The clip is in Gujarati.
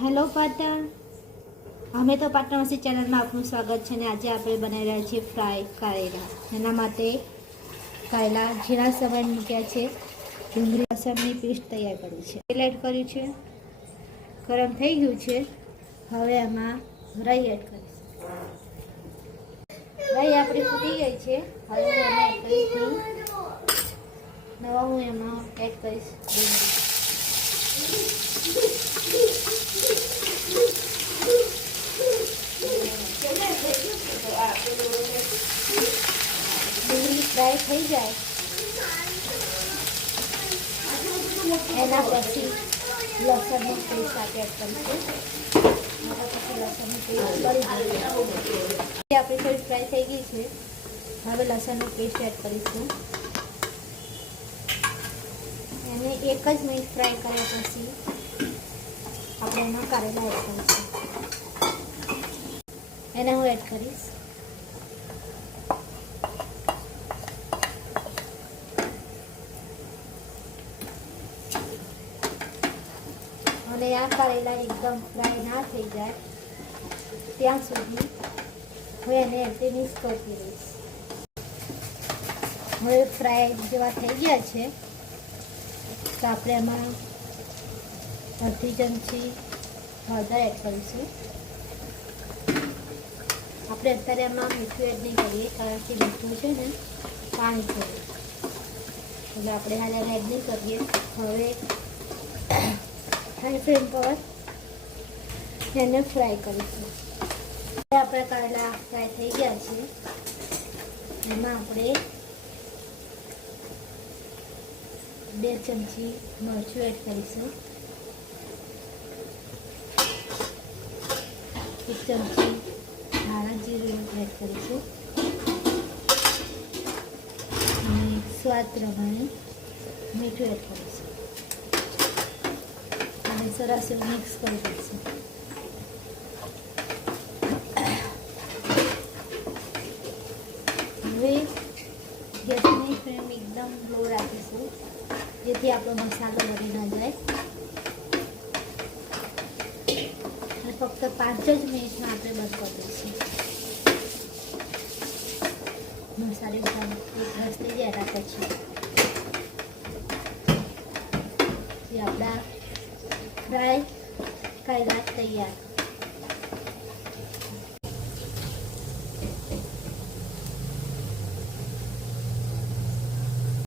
હેલો પાટણ, અમે તો પાટણ વાસી ચેનલમાં આપનું સ્વાગત છે. અને આજે આપણે બનાવી રહ્યા છીએ ફ્રાય કારેલા. એના માટે કારેલા ઝીણા સમય મૂક્યા છે. ડુંગળી લસણની પેસ્ટ તૈયાર કરી છે, તેલ એડ કર્યું છે, ગરમ થઈ ગયું છે. હવે એમાં રાઈ એડ કરીશું. રાઈ આપણી ફૂટી ગઈ છે. હવે હું એમાં એડ કરીશ નવા હું એમાં એડ કરીશ ડુંગળી. ડુંગળી ફ્રાય થઈ જાય એના પછી લસણની પેસ્ટ આપણે એડ કરીશું. લસણની પેસ્ટ કરી આપણી થોડી ફ્રાય થઈ ગઈ છે. હવે લસણની પેસ્ટ એડ કરીશું. એને એક જ મિનિટ ફ્રાય કર્યા પછી આપણે એમાં કારેલા એડ કરીશું. એને હું એડ કરીશ. અને આ કારેલા એકદમ ફ્રાય ના થઈ જાય ત્યાં સુધી હું એને એથી મિક્સ કરતી રહીશ. હવે ફ્રાય જેવા થઈ ગયા છે તો આપણે એમાં અડધી ચમચી હળદર એડ કરીશું. આપણે અત્યારે એમાં મીઠું એડ નહીં કરીએ કારણ કે મીઠું છે ને પાણી છોડે, એટલે આપણે હાલ એને એડ નહીં કરીએ. હવે હાઈ ફ્લેમ પર એને ફ્રાય કરીશું. આપણા કારેલા ફ્રાય થઈ ગયા છે. એમાં આપણે 2 ચમચી મરચું એડ કરીશું, 1 ચમચી ધાણા જીરું એડ કરીશું અને સ્વાદ પ્રમાણે મીઠું એડ કરીશું અને સરસ એવું મિક્સ કરી દઈશું. હવે ગેસની ફ્લેમ એકદમ લો રાખીશું જેથી આપણો મસાલો બળી ના જાય. ફક્ત 5 જ મિનિટમાં આપણે બંધ કરી દઈશું. મસાલો એકદમ રસ થઈ જાય એના પછી આપણા ફ્રાય કારેલા તૈયાર.